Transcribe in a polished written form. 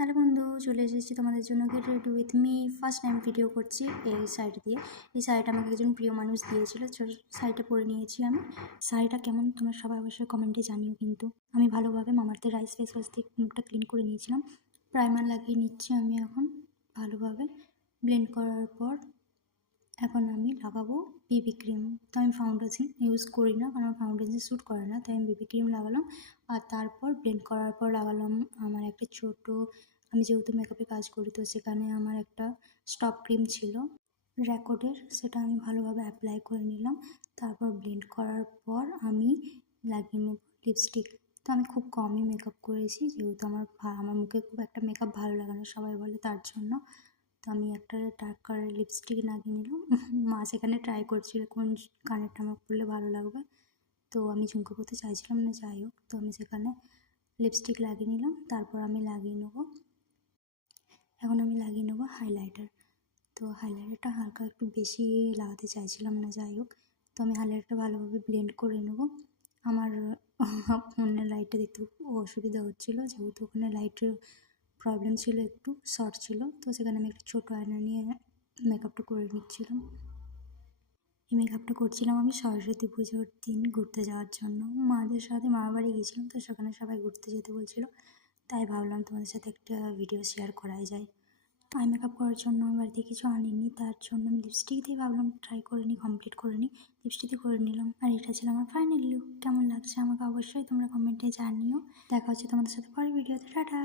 Hello বন্ধু, চলে এসেছি তোমাদের জন্য get ready with me. First time video করছি এই শাড়ি দিয়ে। এই শাড়িটা আমাকে একজন প্রিয় মানুষ দিয়েছিল, শাড়িটা পরে নিয়েছি আমি। শাড়িটা কেমন তোমরা সবাই অবশ্যই কমেন্টে জানিও। কিন্তু আমি ভালোভাবে মামার্থের রাইস ফেস ওয়াশ দিয়ে মুখটা ক্লিন করে নিয়েছিলাম। প্রাইমার লাগিয়ে নিচ্ছি আমি এখন ভালোভাবে ব্লেন্ড করার পর। এখন আমি লাগাবো বিবি ক্রিম। তো আমি ফাউন্ডেশন ইউজ করি না, কারণ ফাউন্ডেশন শ্যুট করে না, তাই আমি বিবি ক্রিম লাগালাম। আর তারপর ব্লেন্ড করার পর লাগালাম আমার একটা ছোটো, আমি যেহেতু মেকআপে কাজ করি তো সেখানে আমার একটা স্টপ ক্রিম ছিল র্যাকোডের, সেটা আমি ভালোভাবে অ্যাপ্লাই করে নিলাম। তারপর ব্লেন্ড করার পর আমি লাগিয়ে নেব লিপস্টিক। তো আমি খুব কমই মেকআপ করেছি, যেহেতু আমার মুখে খুব একটা মেকআপ ভালো লাগে না, সবাই বলে, তার জন্য। তো আমি একটা ডার্ক কালারের লিপস্টিক লাগিয়ে নিলাম। মা সেখানে ট্রাই করছিল কোন কানেরটা আমার পরলে ভালো লাগবে। তো আমি ঝুমকো পরতে চাইছিলাম না, যাই হোক, তো আমি সেখানে লিপস্টিক লাগিয়ে নিলাম। তারপর আমি লাগিয়ে নেবো, এখন আমি লাগিয়ে নেবো হাইলাইটার। তো হাইলাইটারটা হালকা একটু বেশি লাগাতে চাইছিলাম না, যাই হোক। তো আমি হাইলাইটারটা ভালোভাবে ব্লেন্ড করে নেবো। আমার ফোনের লাইটটা দেখতে খুব অসুবিধা হচ্ছিলো, যেহেতু ওখানে লাইটের প্রবলেম ছিল, একটু শর্ট ছিল। তো সেখানে আমি একটা ছোটো আয়না নিয়ে মেকআপটা করে নিচ্ছিলাম। এই মেকআপটা করছিলাম আমি সরস্বতী পুজোর দিন ঘুরতে যাওয়ার জন্য। মাদের সাথে মামা বাড়ি গিয়েছিলাম, তো সেখানে সবাই ঘুরতে যেতে বলছিল, তাই ভাবলাম তোমাদের সাথে একটা ভিডিও শেয়ার করাই যায়। আই মেকআপ করার জন্য আমার বাড়িতে কিছু আনিনি, তার জন্য আমি লিপস্টিক দিয়ে ভাবলাম ট্রাই করে নিই, কমপ্লিট করে নিই। লিপস্টিক দিয়ে করে নিলাম, আর এটা ছিল আমার ফাইনাল লুক। কেমন লাগছে আমাকে অবশ্যই তোমরা কমেন্টে জানিও। দেখা হচ্ছে তোমাদের সাথে পরের ভিডিওতে। টাটা।